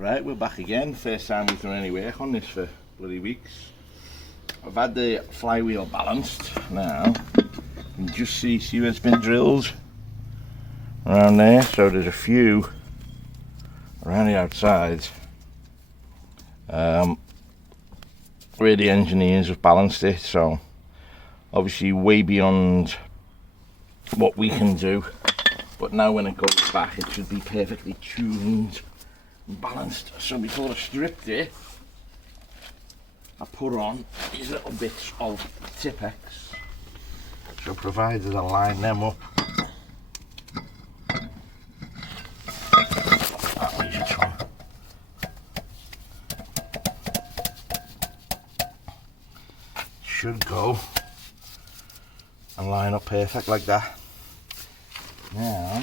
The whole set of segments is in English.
Right, we're back again. First time we've done any work on this for bloody weeks. I've had the flywheel balanced now. You can just see where it's been drilled around there. So there's a few around the outside where the engineers have balanced it. So obviously way beyond what we can do. But now when it goes back, it should be perfectly tuned. Balanced. So before I stripped it, I put on these little bits of Tipex. So provided I line them up, should go and line up perfect like that. Now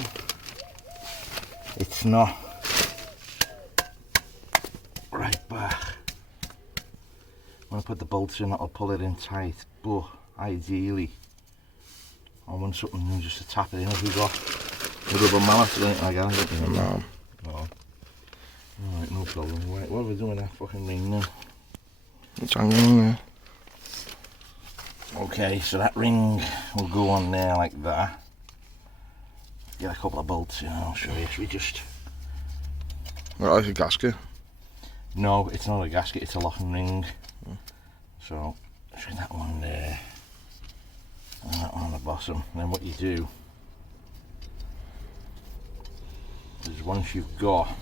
it's not right back. When I put the bolts in, I'll pull it in tight, but ideally I want something new just to tap it in. Have we got a rubber mallet or anything like that? No. No. Alright, no problem. Right, what are we doing with that fucking ring now? It's hanging in there. Okay, so that ring will go on there like that. Get a couple of bolts in, I'll show you. Should we just... Like a gasket? No, it's not a gasket, it's a locking ring. So, should that one there, and that one on the bottom. And then what you do is once you've got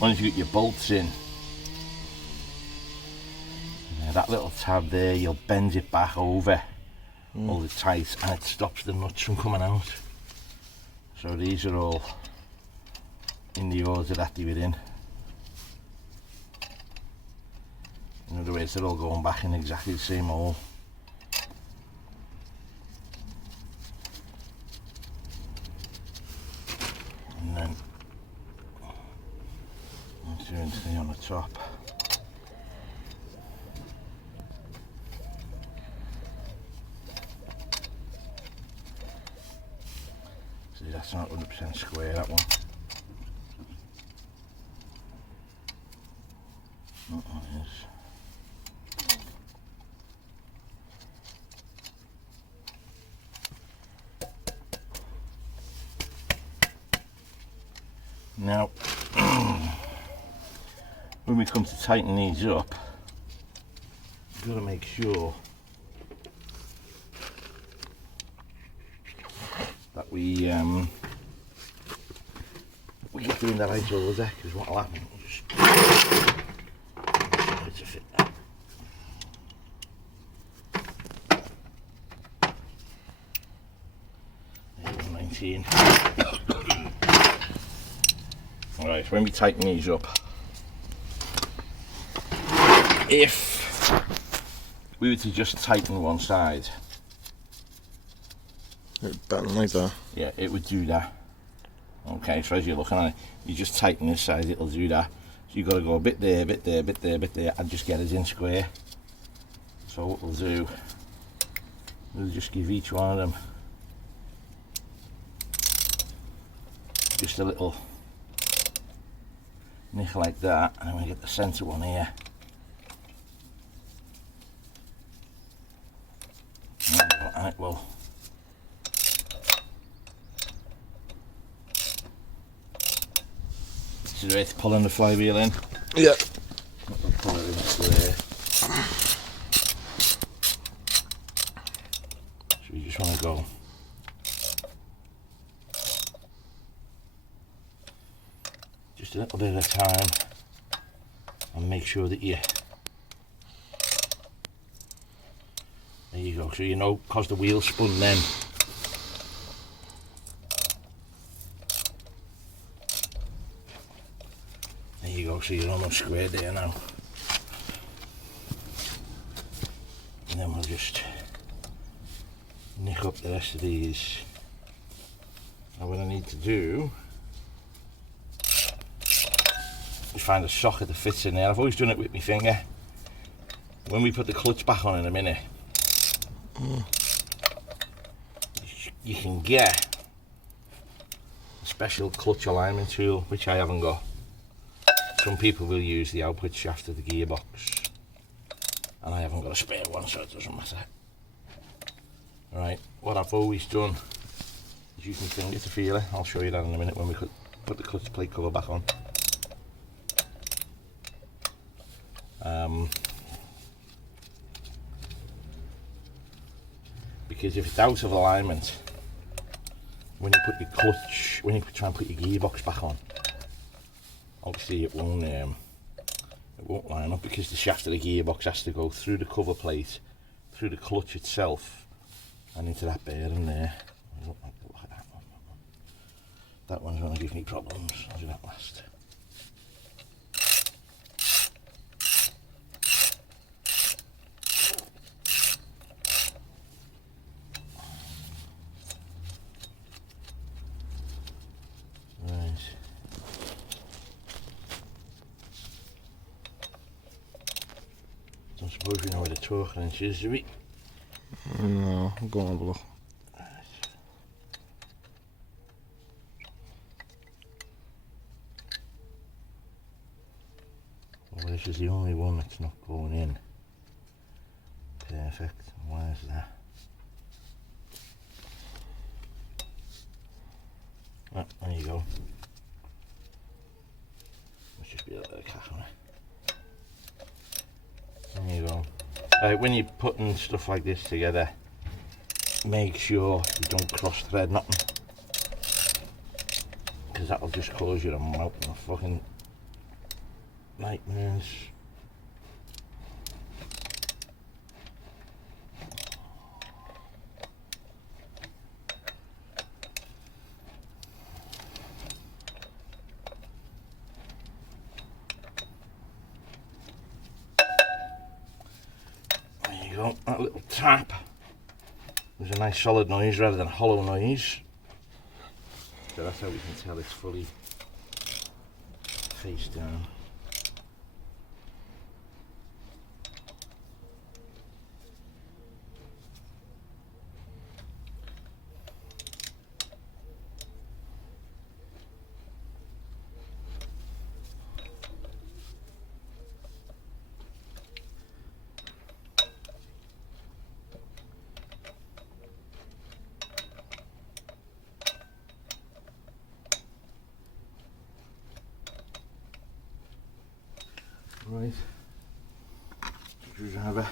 your bolts in, that little tab there, you'll bend it back over, hold it tight, and it stops the nuts from coming out. So these are all in the order that they were in. In other words, they're all going back in exactly the same hole. And then I'm doing three on the top. See, that's not 100% square, that one. That one is. Now, when we come to tighten these up, we've got to make sure that we keep doing that right over there, because what will happen is just to fit that. There's 19. Alright, so when we tighten these up, if we were to just tighten one side, It'd bend like that. yeah, it would do that. Okay, so as you're looking at it, you just tighten this side, it'll do that. So you've got to go a bit there, bit there, bit there, bit there, and just get it in square. So what we'll do, we'll just give each one of them just a little nick like that, and then we get the centre one here. And it will so it's pulling the flywheel in. Yeah. We'll pull it into there. So you just want to go just a little bit at a time and make sure that you, there you go, so you know, because the wheel spun then. There you go, so you're almost squared there now. And then we'll just nick up the rest of these. Now what I need to do is find a socket that fits in there. I've always done it with my finger. When we put the clutch back on in a minute, you can get this special clutch alignment tool, which I haven't got. Some people will use the output shaft of the gearbox, and I haven't got a spare one, so it doesn't matter. Right, what I've always done is use my finger to feel it. I'll show you that in a minute when we put the clutch plate cover back on. Because if it's out of alignment, when you put your clutch, when you try and put your gearbox back on, obviously it won't line up, because the shaft of the gearbox has to go through the cover plate, through the clutch itself, and into that bearing there. Look at that one. That one's going to give me problems. I'll do that last. I suppose we know where the torque wrench is, do we? No, I'm going to have a look. Well, this is the only one that's not going in. Perfect. Why is that? Oh, there you go. Must just be a little bit of cash on it. There you go. When you're putting stuff like this together, make sure you don't cross thread nothing, because that'll just cause you a mountain of fucking nightmares. That little tap was a nice solid noise rather than a hollow noise, so that's how we can tell it's fully face down. Right, screwdriver.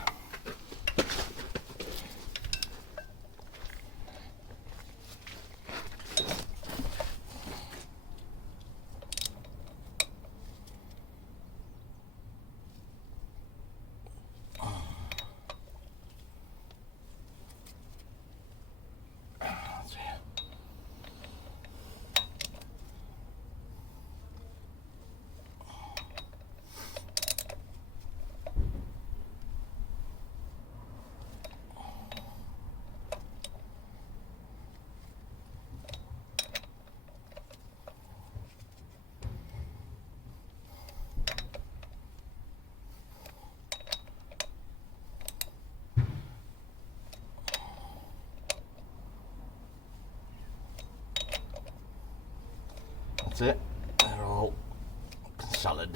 That's it, they're all solid.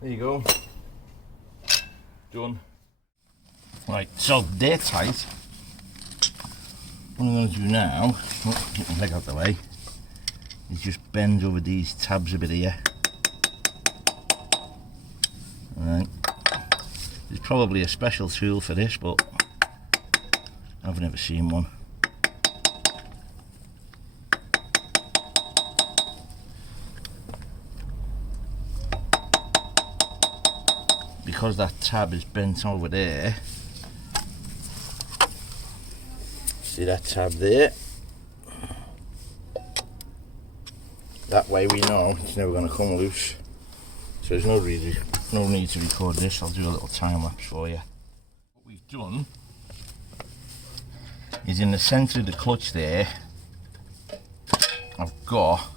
There you go, done. Right, so they're tight. What I'm going to do now, get my leg out the way, is just bend over these tabs a bit here. Alright, there's probably a special tool for this, but I've never seen one. Because that tab is bent over there, see that tab there? That way we know it's never going to come loose. So there's no need to record this. I'll do a little time lapse for you. What we've done is in the centre of the clutch there, I've got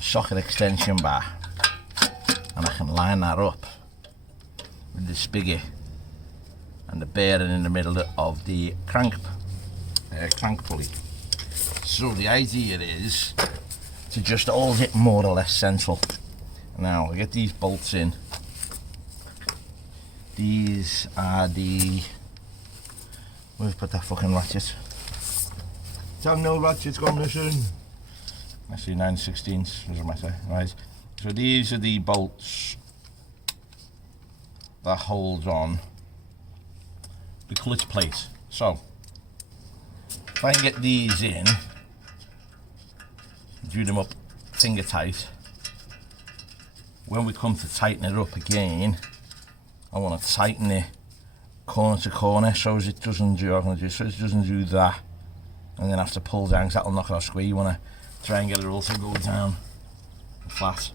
socket extension bar, and I can line that up with the spigot and the bearing in the middle of the crank pulley. So the idea is to just hold it more or less central. Now I get these bolts in. These are the, where's put that fucking ratchet? Tell no ratchets gone missing. Actually 9/16, doesn't matter. Right. So these are the bolts that hold on the clutch plate. So if I can get these in, do them up finger tight. When we come to tighten it up again, I want to tighten it corner to corner so as it doesn't do, so it doesn't do that and then have to pull down because that'll knock it off square. You want to try and get it all to go down flat.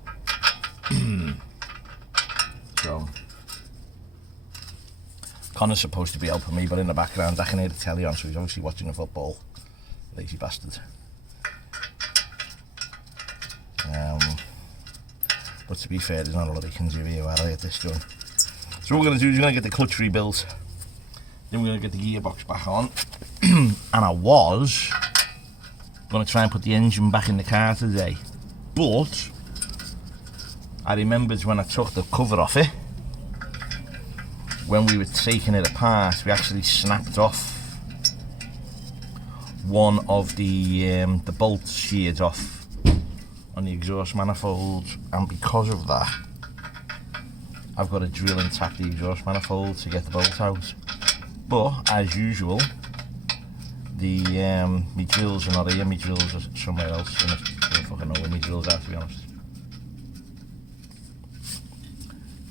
So Connor's supposed to be helping me, but in the background I can hear the telly on, so he's obviously watching the football. Lazy bastard. But to be fair, there's not a lot he can do here while I get this done. So what we're going to do is we're going to get the clutch rebuilt, then we're going to get the gearbox back on, and I was going to try and put the engine back in the car today, but I remembered when I took the cover off it, when we were taking it apart, we actually snapped off one of the bolt shears off on the exhaust manifold, and because of that I've got to drill and tap the exhaust manifold to get the bolt out. But as usual, the my drills are not here, my drills are somewhere else. I don't fucking know where my drills are, to be honest.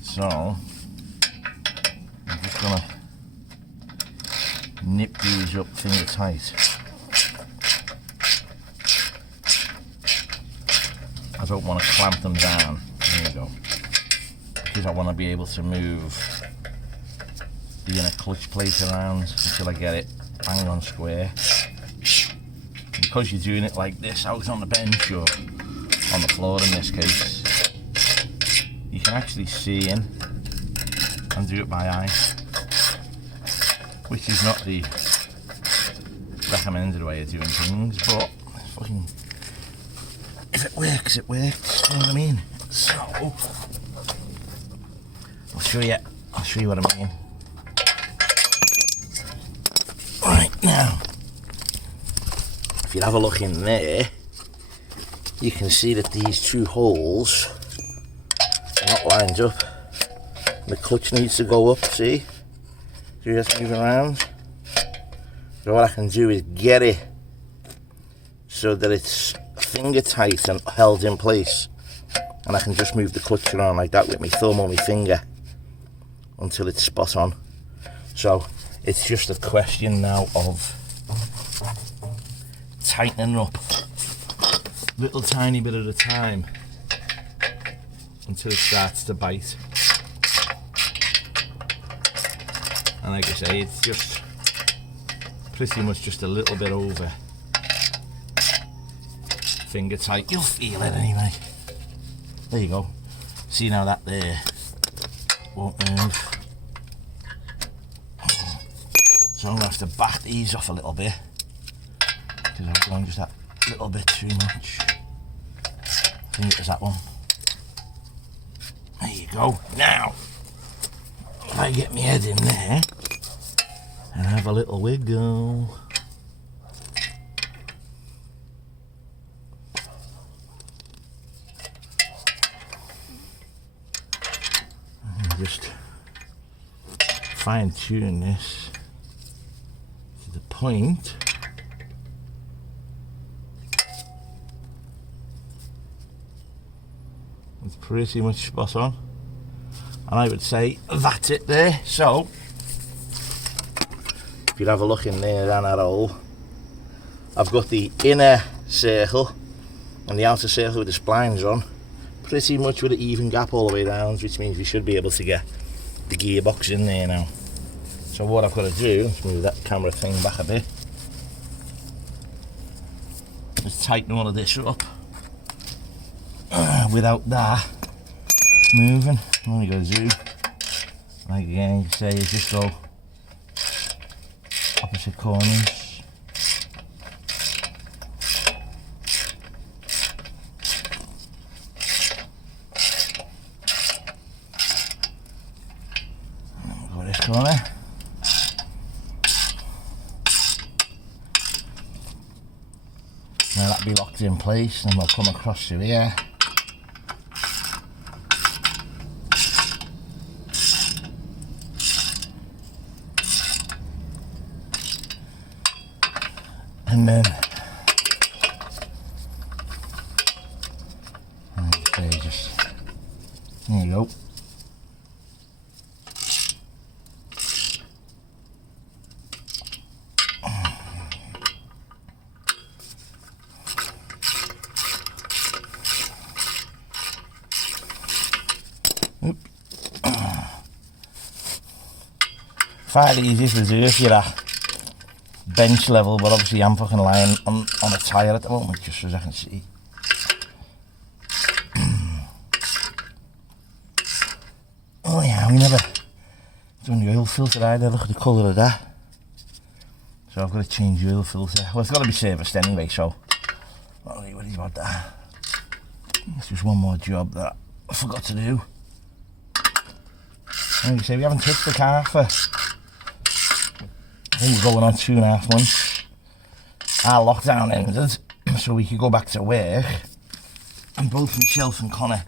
So I'm just gonna nip these up finger tight. I don't want to clamp them down. There you go. Because I want to be able to move the inner clutch plate around until I get it bang on square. Because you're doing it like this out on the bench or on the floor in this case, you can actually see in and do it by eye, which is not the recommended way of doing things, but fucking, if it works, it works, you know what I mean? So I'll show you what I mean. Right, now if you have a look in there, you can see that these two holes are not lined up. The clutch needs to go up, see? So you just move around. So what I can do is get it so that it's finger tight and held in place, and I can just move the clutch around like that with my thumb or my finger until it's spot on. So it's just a question now of tightening up little tiny bit at a time until it starts to bite. And like I say, it's just pretty much just a little bit over finger tight. You'll feel it anyway. There you go. See now that there won't move. So I'm going to have to back these off a little bit because I'm going just that little bit too much. I think it was that one. There you go. Now, if I get my head in there and have a little wiggle. And just fine tune this to the point it's pretty much spot on, and I would say that's it there. So if you have a look in there down that hole, I've got the inner circle and the outer circle with the splines on, pretty much with an even gap all the way down, which means we should be able to get the gearbox in there now. So what I've got to do, let's move that camera thing back a bit, is tighten all of this up. without that moving. All you gotta do, like again, you can say, is just go opposite corners. And then we'll go this corner. Now that'll be locked in place, and we'll come across to here. And then, okay, just, there you go. Quite easy to do if you're at bench level, but obviously I'm fucking lying on a tyre at the moment, just as I can see. Oh yeah, we never done the oil filter either. Look at the colour of that. So I've got to change the oil filter. Well, it's got to be serviced anyway, so not really worried about that. It's just one more job that I forgot to do. Like you say, we haven't touched the car for, I think we're going on 2.5 months. Our lockdown ended, so we could go back to work. And both myself and Connor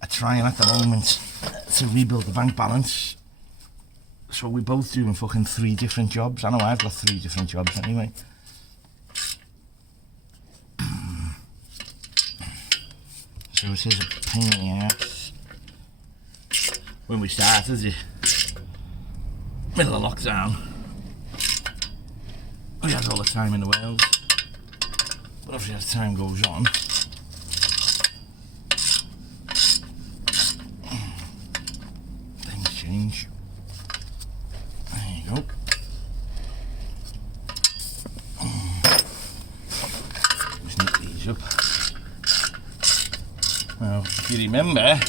are trying at the moment to rebuild the bank balance. So we're both doing fucking 3 different jobs. I know I've got 3 different jobs anyway. So it is a pain in the ass. When we started the middle of lockdown, we had all the time in the world. But obviously as time goes on, things change. There you go. Just nip these up. Well, if you remember,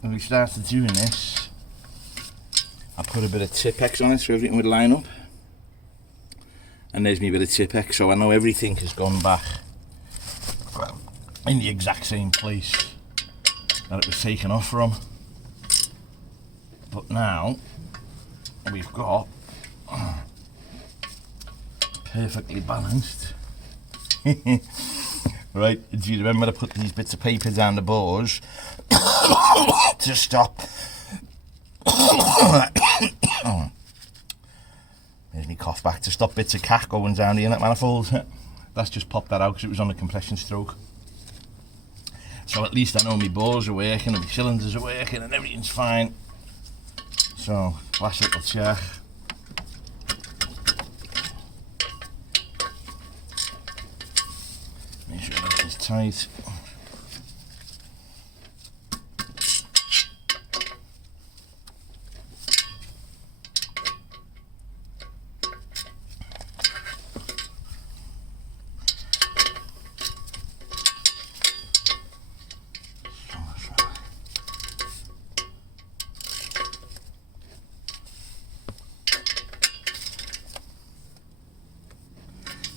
when we started doing this, I put a bit of Tipex on it so everything would line up. And there's me bit of Tipex, so I know everything has gone back in the exact same place that it was taken off from. But now we've got perfectly balanced. Right, do you remember to put these bits of paper down the bores to stop? There's me cough back, to stop bits of cack going down the inlet manifold. That's just popped that out because it was on a compression stroke. So at least I know my bores are working and my cylinders are working and everything's fine. So last little check. Make sure everything's tight.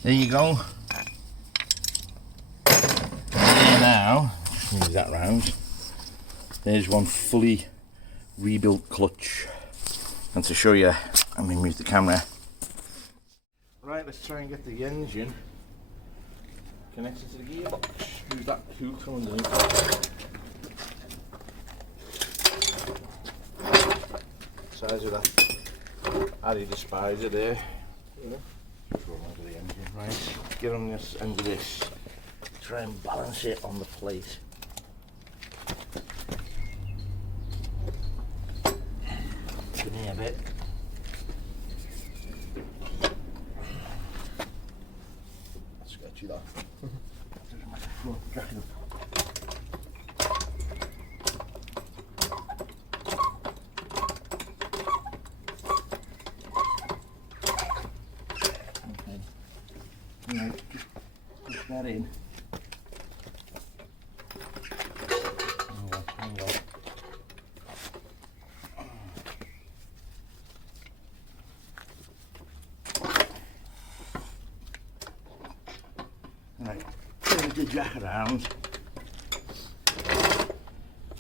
There you go. There now, just move that round. There's one fully rebuilt clutch. And to show you, I'm going to move the camera. Right, let's try and get the engine connected to the gearbox. Move that hook from underneath. Size of that Addy Despiser there. Yeah. Throw them under the engine. Right, get on this end of this. Try and balance it on the plate. Come here a bit. That's sketchy that. Doesn't matter. Come on, jack it up. Right, just push that in. the jack around.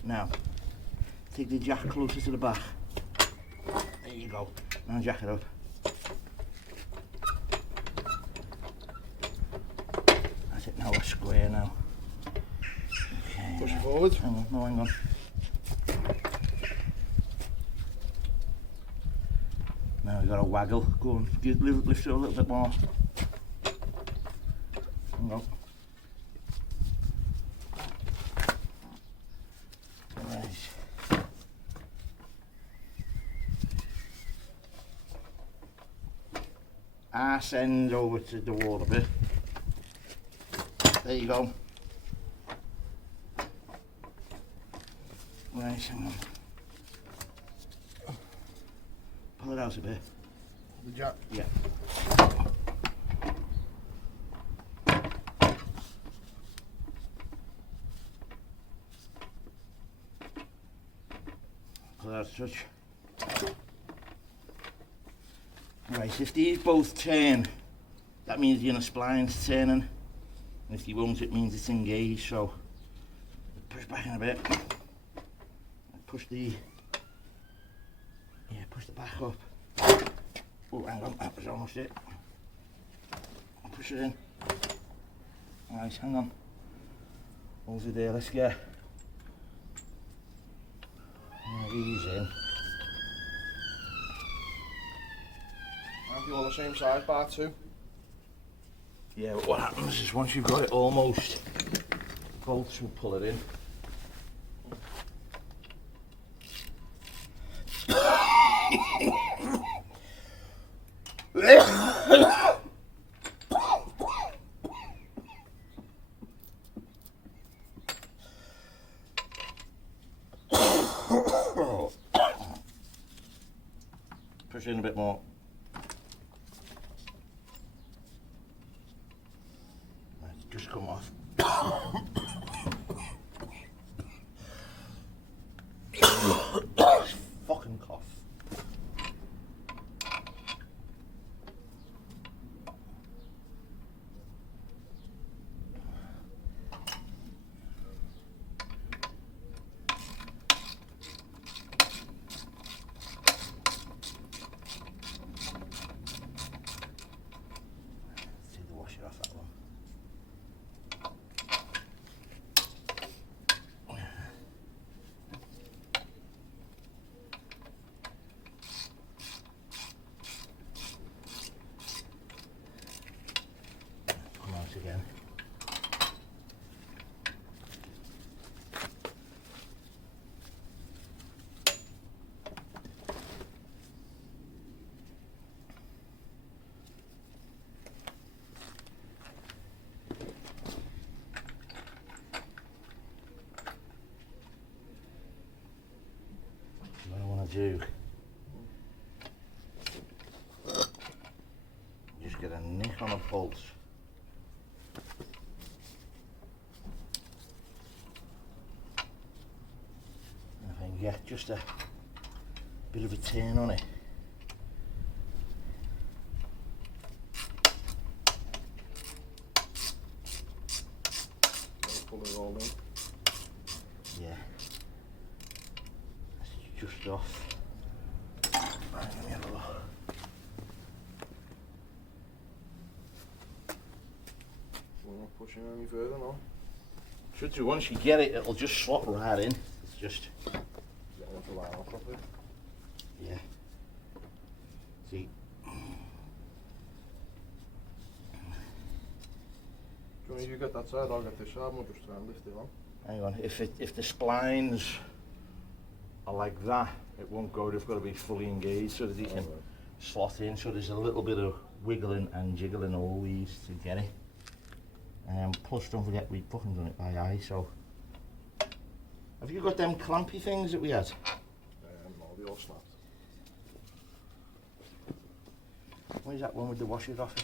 Now, take the jack closer to the back. There you go. Now jack it up. That's it, now we're square now. Okay. Push it forward. Hang on, no, hang on. Now we've got a waggle. Go on, lift it a little bit more. Hang on. Right. Arse end over to the wall a bit. There you go. Right, hang on. Pull it out a bit. The jack. Yeah. Pull it out a touch. Right, if these both turn, that means the inner spline's turning. And if they won't, it means it's engaged. So push back in a bit. Push the back up. Oh, hang on, that was almost it. Push it in. Right, hang on. Over there, let's get these in. Aren't they all the same size, bar two? Yeah, but what happens is once you've got it almost, bolts will pull it in. Push in a bit more. It's just come off. Fucking cough. Again. What I want to do, just get a nick on a bolt. Yeah, just a bit of a turn on it. Pull it all in. Yeah. It's just off. Right, let me have a look. We're not pushing any further now. Should do, once you get it, it'll just slot right in. It's just... To line up properly. Yeah. See. Do you want to get that side? I'll get this side and we'll just try and lift it on. Hang on, if the splines are like that, it won't go. They've got to be fully engaged so that they can slot in. So there's a little bit of wiggling and jiggling always to get it. Plus, don't forget we fucking done it by eye. So, have you got them clampy things that we had? No, they all snapped. Where's that one with the washers off it?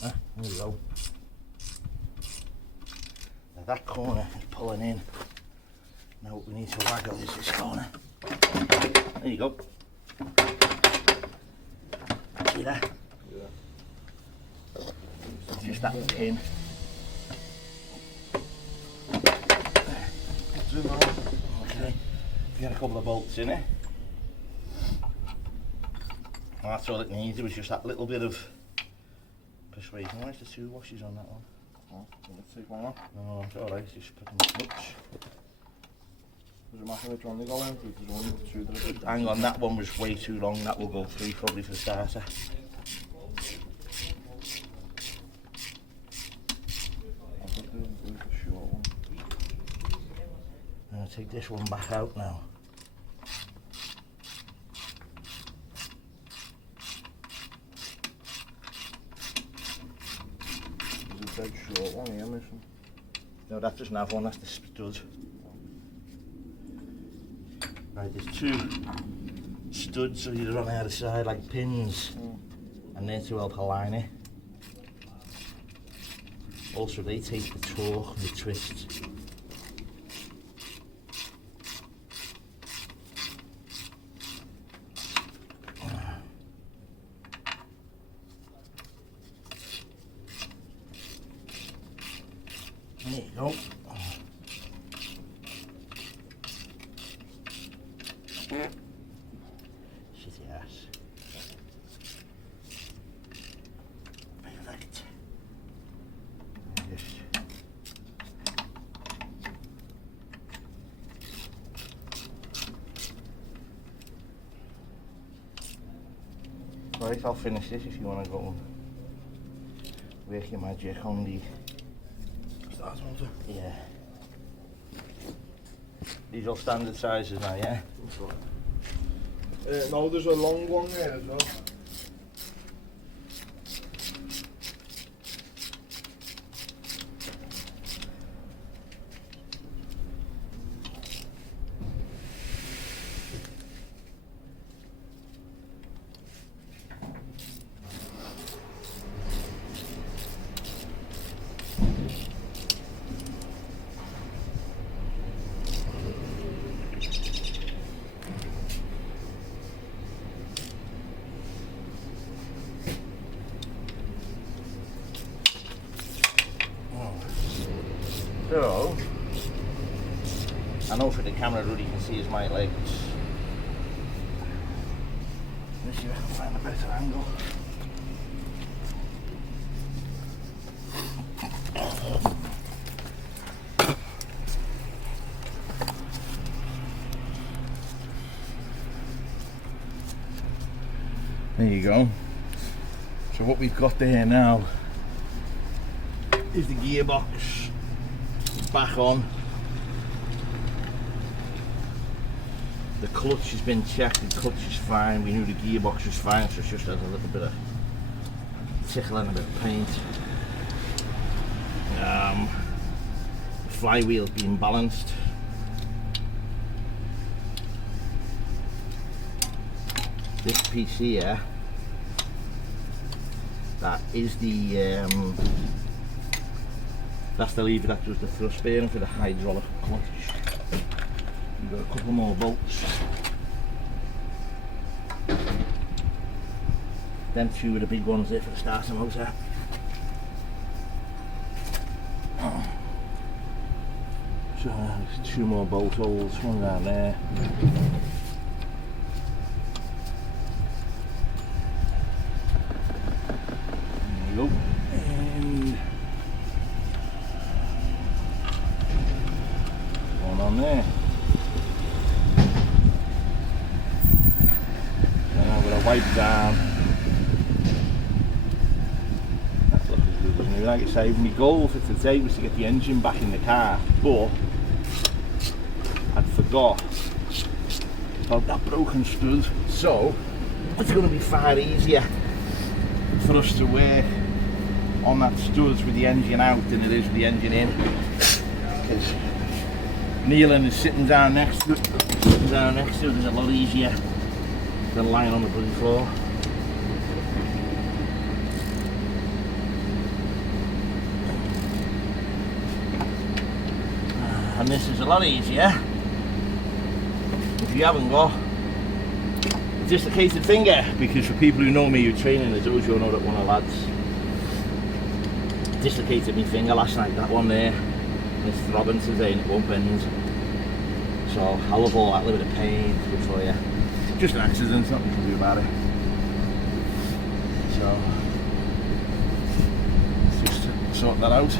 There we go. Now that corner is pulling in. Now what we need to waggle is this corner. There you go. See that? Yeah. It's just that pin. Zoom out. Okay. Get a couple of bolts in it. And that's all it needs. It was just that little bit of persuasion. Where's the 2 washes on that one? Oh, let's take one off. No, it's alright, just put them in touch. Does it matter which one they go in? There's only 2 that are good. Hang on, that one was way too long. That will go through probably for the starter. I'll put the short one. I'm going to take this one back out now. There's a dead short one here missing. No, that doesn't have one, that's the stud. Right, there's 2 studs either on either side like pins, and they're to help align it. Also they take the torque and the twist. There you go. Shitty ass. Perfect. Yes. Right, I'll finish this if you want to go and work your magic on the Start motor. yeah. These are all standard sizes now, yeah? No, there's a long one there as well. So, I know for the camera Rudy can see his my legs. Let's see if I can find a better angle. There you go. So what we've got there now is the gearbox back on. The clutch has been checked, the clutch is fine, we knew the gearbox was fine, so it's just has a little bit of tickle and a bit of paint. The flywheel's being balanced. This piece here, that is the that's the lever that does the thrust bearing for the hydraulic clutch. We've got a couple more bolts. Then 2 of the big ones there for the starter motor. So there's 2 more bolt holes, one down there. There you go. And one on there. And I'm going to wipe down. That looks as good as new. Like I say, my goal for today was to get the engine back in the car, but I'd forgot about that broken stud. So it's going to be far easier for us to work on that studs with the engine out than it is with the engine in. Because kneeling and sitting down next to it is a lot easier than lying on the bloody floor. And this is a lot easier if you haven't got a dislocated finger, because for people who know me who train in the dojo know that one of the lads dislocated my finger last night, that one there. It's throbbing today and it won't bend. So I love all that little bit of pain before you. Just an accident, nothing you can do about it. So let's just sort that out.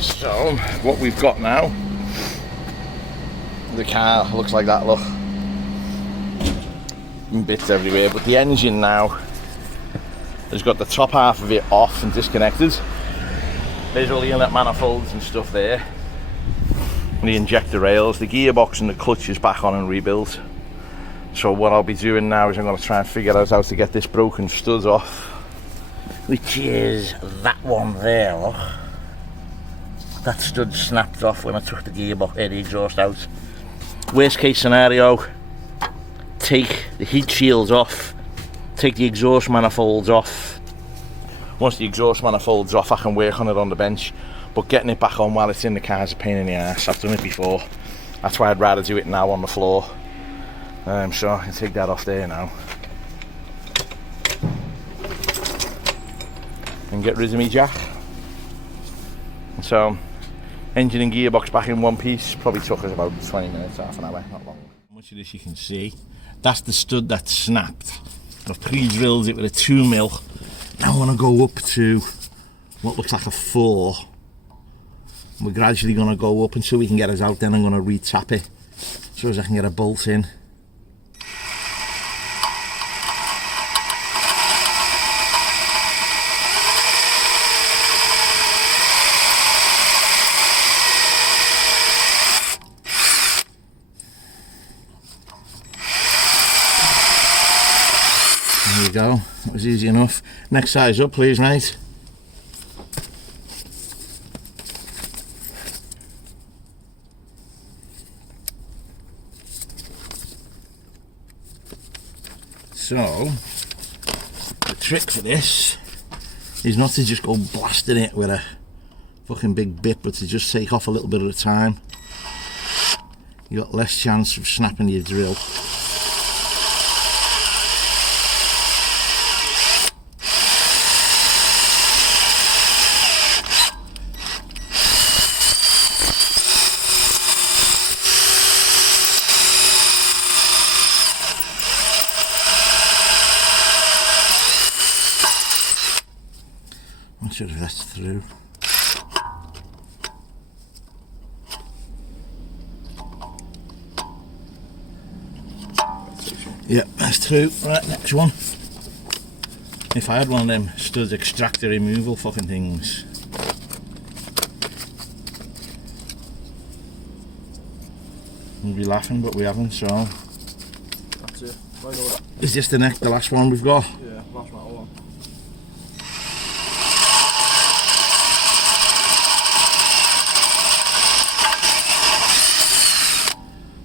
So what we've got now, the car looks like that, look, bits everywhere, but the engine now has got the top half of it off and disconnected. There's all the inlet manifolds and stuff there, and the injector rails. The gearbox and the clutch is back on and rebuilt. So what I'll be doing now is I'm going to try and figure out how to get this broken stud off, which is that one there, look. That stud snapped off when I took the gearbox, the exhaust out. Worst case scenario, take the heat shields off, take the exhaust manifolds off. Once the exhaust manifold's off, I can work on it on the bench, but getting it back on while it's in the car is a pain in the ass. I've done it before, that's why I'd rather do it now on the floor. So I can take that off there now and get rid of me jack. So engine and gearbox back in one piece probably took us about 20 minutes, half an hour, not long. Much of this you can see, that's the stud that snapped. I've pre-drilled it with a 2mm. Now I'm going to go up to what looks like a 4. We're gradually going to go up until we can get us out, then I'm going to re-tap it so as I can get a bolt in. There you go, that was easy enough. Next size up please, mate. So, the trick for this is not to just go blasting it with a fucking big bit, but to just take off a little bit at a time. You got less chance of snapping your drill. I'm sure that's through. Yep, that's through. Right, next one. If I had one of them studs extractor removal fucking things. We'd be laughing, but we haven't, so. That's it. Right away. Is this the last one we've got? Yeah, last metal one.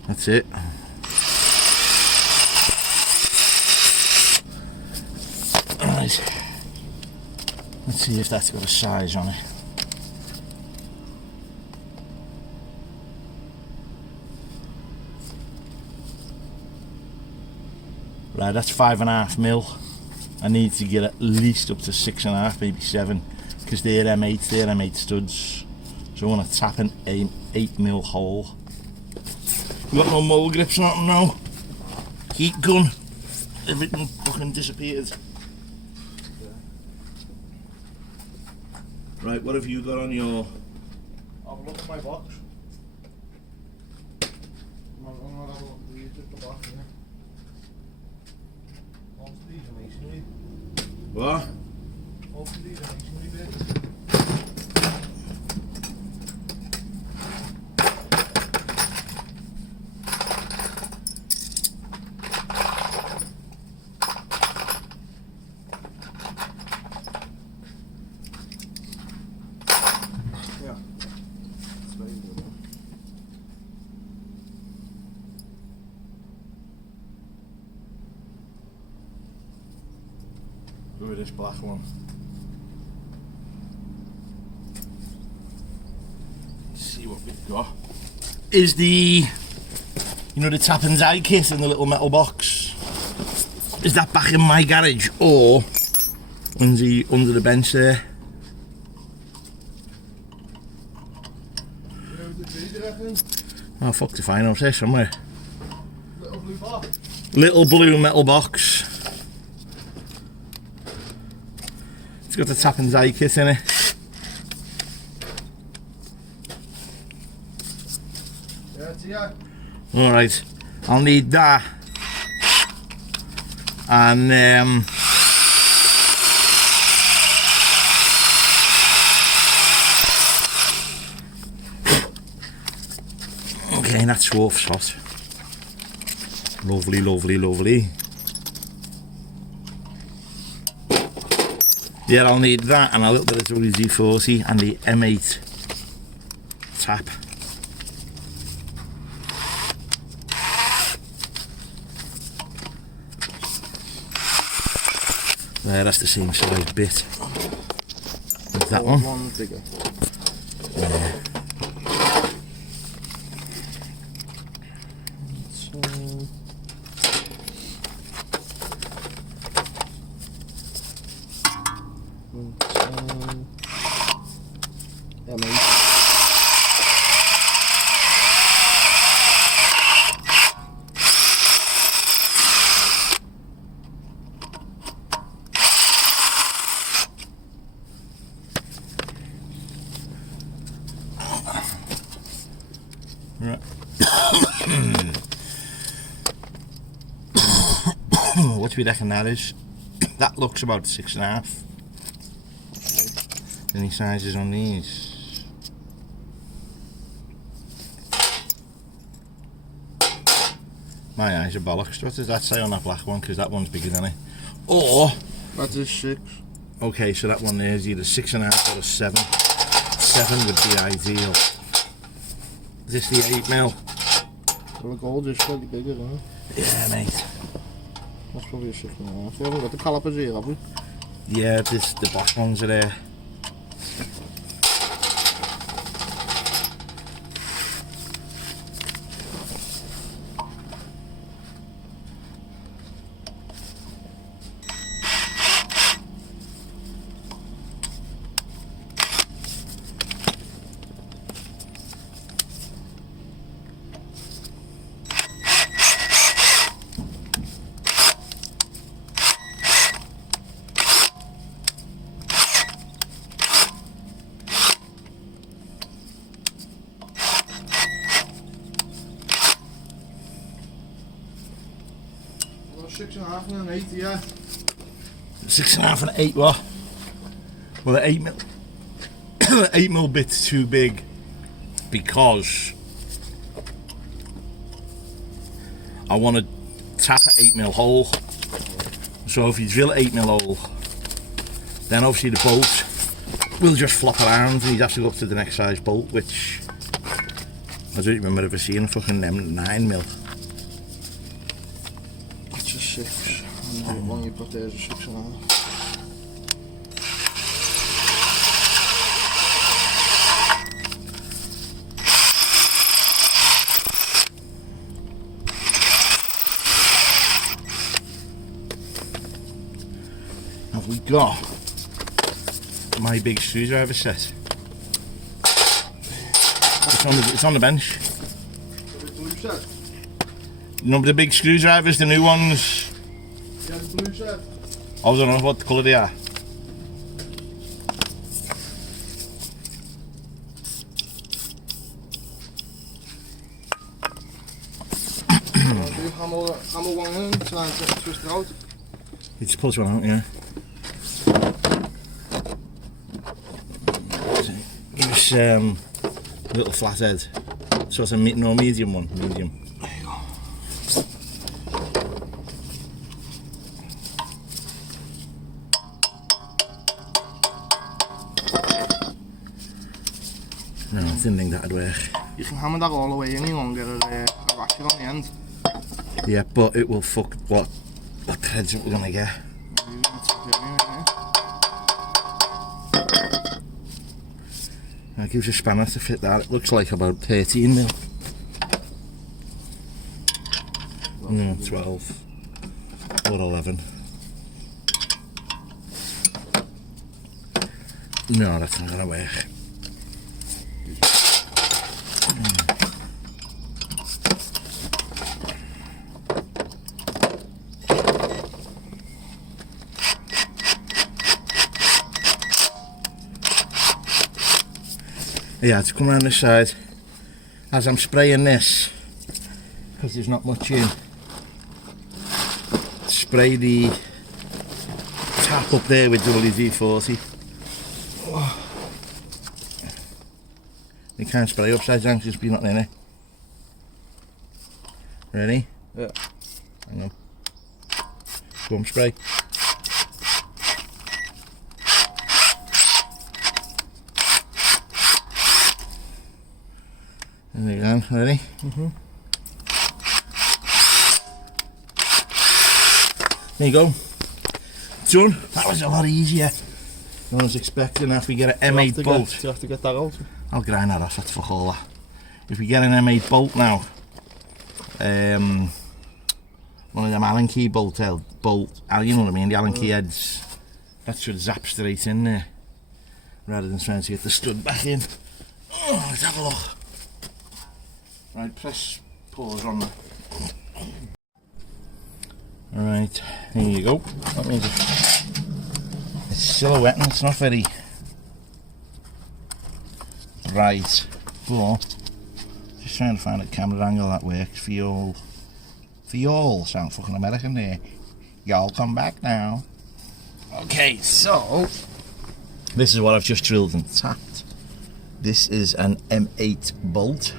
That's it. Right. Let's see if that's got a size on it. Right, that's 5.5mm. I need to get at least up to 6.5, maybe 7, because they're M8, they're M8 studs. So I want to tap an 8mm hole. You got no mole grips, nothing, no? Heat gun. Everything fucking disappeared. Right, what have you got on your... Have a look at my box. I'm gonna have a look at these at the box, yeah. Most of these are masonry. What? Most of these are masonry bits. Yeah. It's very good. Look at this black one. we've got is the, you know, the tap and die kit in the little metal box. Is that back in my garage or under the bench there? Oh fuck to find out here somewhere. Little blue box. Little blue metal box. It's got the tap and die kit in it. Yeah, it's here. Alright, I'll need that. And okay, that's dwarf shot. Lovely, lovely, lovely. Yeah, I'll need that and a little bit of WD-40 and the M8 tap. There, that's the same size bit as that one. One bigger. Yeah. Right. What do we reckon that is? That looks about 6.5. Any sizes on these? My eyes are bollocks. What does that say on that black one? Because that one's bigger than it. Or That is 6. okay, so that one there is either 6.5 or a 7. 7 would be ideal. Is this the 8mm? Well, the gold is slightly bigger, isn't it? Yeah, mate. That's probably a 6.5. We haven't got the calipers here, have we? Yeah, the black ones are there. Well, 6.5 and an 8, yeah. 6.5 and 8 what? Well, the 8mm, the 8mm bit's too big because I want to tap an 8mm hole. So if you drill an 8mm hole, then obviously the bolt will just flop around and you'd have to go up to the next size bolt, which I don't remember ever seeing fucking 9mm. That's a 6. And the one you put there is a 6.5. Have we got my big screwdriver set? It's on the bench. The blue set? Remember the big screwdrivers, the new ones? Yeah, the blue set. I don't know what colour they are. Do you hammer one in and try and twist it out? You just pull one out, yeah. Give us a little flathead. So it's a medium one. Medium. There you go. No, I didn't think that'd work. You can hammer that all the way in, you won't get a ratchet on the end. Yeah, but it will fuck what threads we're gonna get. Maybe that's it anyway, That gives a spanner to fit that. It looks like about 13 mil. No, 12 or 11. No, that's not gonna work. Yeah, to come around this side as I'm spraying this, because there's not much in. Spray the tap up there with WD-40. You can't spray upside down, just be not in it. Ready? Yeah. Hang on. Go on, spray. There you go, ready? There you go. Done. That was a lot easier than I was expecting. If we get an M8 bolt. Do you have to get that out? I'll grind that off, that's fuck all that. If we get an M8 bolt now, one of them Allen key you know what I mean, the Allen key heads, that should zap straight in there, rather than trying to get the stud back in. Oh, let's have a look. Right, press pause on that. Alright, here you go. That means it's silhouette and it's not very bright, but just trying to find a camera angle that works for y'all. For y'all, sound fucking American there. Y'all come back now. Okay, so this is what I've just drilled and tapped. This is an M8 bolt.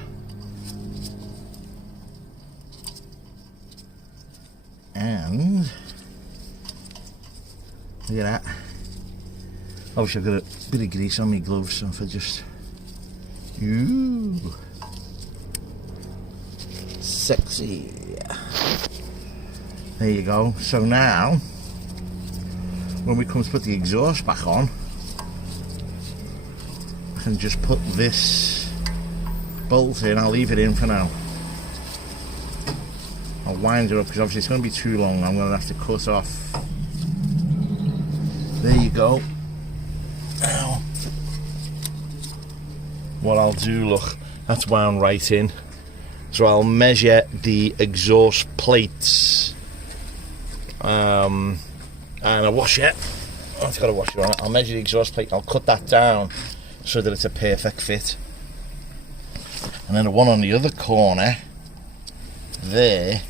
And look at that. I wish I got a bit of grease on my gloves, so if I just sexy. There you go. So now when we come to put the exhaust back on, I can just put this bolt in. I'll leave it in for now. I'll wind it up because obviously it's going to be too long. I'm going to have to cut off. There you go. Now, what I'll do, look, that's wound right in. So I'll measure the exhaust plates. And a washer. Oh, it's got a washer on it. I'll measure the exhaust plate and I'll cut that down so that it's a perfect fit. And then the one on the other corner there,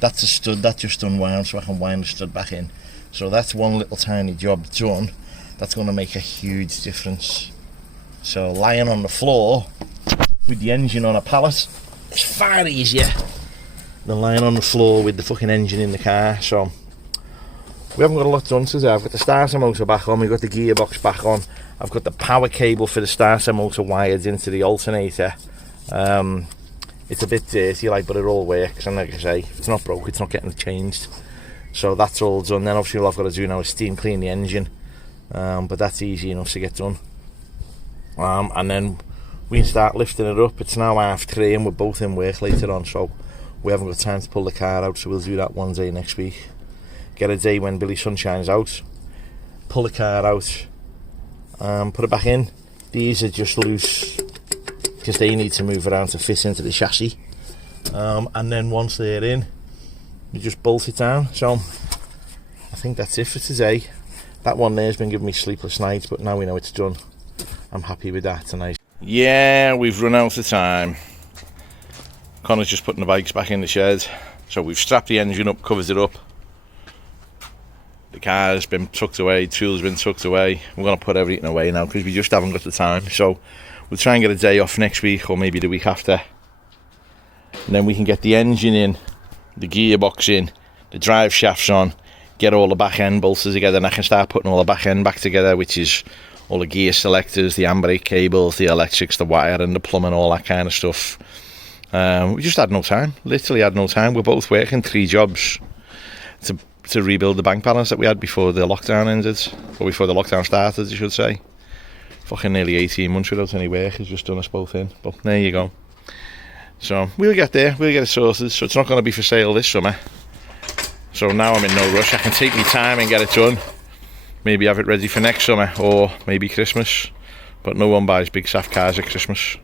that's a stud that just unwound, so I can wind the stud back in. So that's one little tiny job done. That's going to make a huge difference. So lying on the floor with the engine on a pallet is far easier than lying on the floor with the fucking engine in the car. So we haven't got a lot done today. I've got the starter motor back on, we've got the gearbox back on, I've got the power cable for the starter motor wired into the alternator. It's a bit dirty, like, but it all works, and like I say, if it's not broke, it's not getting changed. So that's all done. Then obviously all I've got to do now is steam clean the engine, but that's easy enough to get done. And then we can start lifting it up. It's now 3:30 and we're both in work later on, so we haven't got time to pull the car out, so we'll do that one day next week. Get a day when Billy Sunshine's out, pull the car out, put it back in. These are just loose because they need to move around to fit into the chassis, and then once they're in, you just bolt it down. So I think that's it for today. That one there has been giving me sleepless nights, but now we know it's done. I'm happy with that tonight. Yeah, we've run out of time. Connor's just putting the bikes back in the shed. So we've strapped the engine up, covers it up. The car's been tucked away, tools been tucked away. We're going to put everything away now because we just haven't got the time. So we'll try and get a day off next week or maybe the week after. And then we can get the engine in, the gearbox in, the drive shafts on, get all the back end bolted together, and I can start putting all the back end back together, which is all the gear selectors, the handbrake cables, the electrics, the wire and the plumbing, all that kind of stuff. We just had no time, literally had no time. We're both working 3 jobs to rebuild the bank balance that we had before the lockdown ended, or before the lockdown started, I should say. fucking nearly 18 months without any work. He's just done us both in. But there you go. So we'll get there. We'll get it sorted. So it's not going to be for sale this summer. So now I'm in no rush. I can take my time and get it done. Maybe have it ready for next summer or maybe Christmas. But no one buys big SAF cars at Christmas.